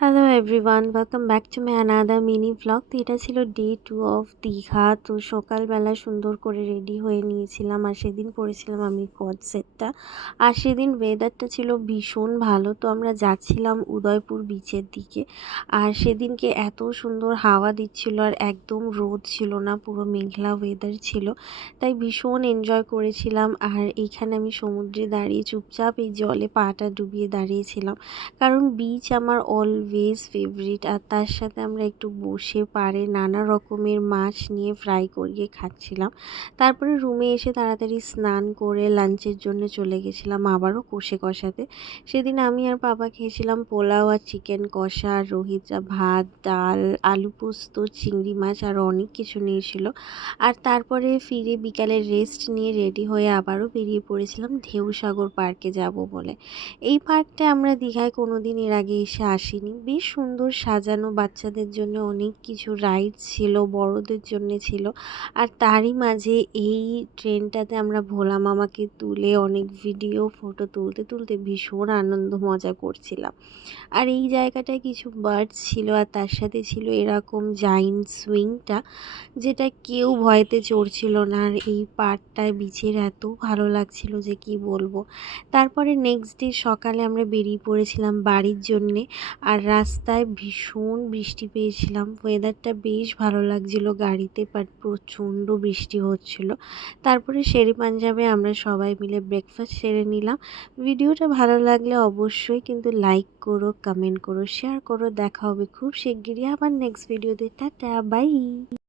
Hello everyone, welcome back to my another mini vlog. তো এটা ছিল ডে 2 অফ দীঘা। তো সকালবেলা সুন্দর করে রেডি হয়ে নিয়েছিলাম, আর সেদিন পরেছিলাম আমি কট সেটটা। আর সেদিন ওয়েদারটা ছিল ভীষণ ভালো। তো আমরা যাচ্ছিলাম উদয়পুর বিচের দিকে। আর সেদিনকে এত সুন্দর হাওয়া দিচ্ছিল, আর একদম রোদ ছিল না, পুরো মেঘলা ওয়েদার ছিল। তাই ভীষণ এনজয় করেছিলাম। আর এইখানে আমি সমুদ্রে দাঁড়িয়ে চুপচাপ এই জলে পাটা ডুবিয়ে দাঁড়িয়েছিলাম, কারণ বিচ আমার অলওয়েজ ফেভারিট। আর তার সাথে আমরা একটু বসে পাড়ে নানা রকমের মাছ নিয়ে ফ্রাই করিয়ে খাচ্ছিলাম। তারপরে রুমে এসে তাড়াতাড়ি স্নান করে লাঞ্চের জন্য চলে গেছিলাম আবারও কষে কষাতে। সেদিন আমি আর বাবা খেয়েছিলাম পোলাও আর চিকেন কষা, আর রোহিতরা ভাত, ডাল, আলু পোস্ত, চিংড়ি মাছ আর অনেক কিছু নিয়েছিল। আর তারপরে ফিরে বিকালে রেস্ট নিয়ে রেডি হয়ে আবারও বেরিয়ে পড়েছিলাম ঢেউসাগর পার্কে যাব বলে। এই পার্কটা আমরা দীঘায় কোনোদিন এর আগে এসে আসিনি। বেশ সুন্দর সাজানো, বাচ্চাদের জন্য অনেক কিছু রাইড ছিল, বড়দের জন্য ছিল। আর তারই মাঝে এই ট্রেনটাতে আমরা ভোলা মামাকে তুলে অনেক ভিডিও ফটো তুলতে তুলতে ভীষণ আনন্দ মজা করছিলাম। আর এই জায়গাটায় কিছু বার্ডস ছিল, আর তার সাথে ছিল এরকম জাইন্ট সুইংটা, যেটা কেউ ভয়তে চড়ছিল না। আর এই পাড়টায় বিচের এত ভালো লাগছিল যে কি বলবো। তারপরে নেক্সট ডে সকালে আমরা বেরিয়ে পড়েছিলাম বাড়ির জন্যে। আর রাস্তায় ভীষণ বৃষ্টি পেয়েছিলাম, ওয়েদারটা বেশ ভালো লাগছিল গাড়িতে, বাট প্রচণ্ড বৃষ্টি হচ্ছিল। তারপরে শেরে পাঞ্জাবে আমরা সবাই মিলে ব্রেকফাস্ট সেরে নিলাম। ভিডিওটা ভালো লাগলে অবশ্যই কিন্তু লাইক করো, কমেন্ট করো, শেয়ার করো। দেখা হবে খুব শিগগিরই আবার নেক্সট ভিডিওতে। Tata, by.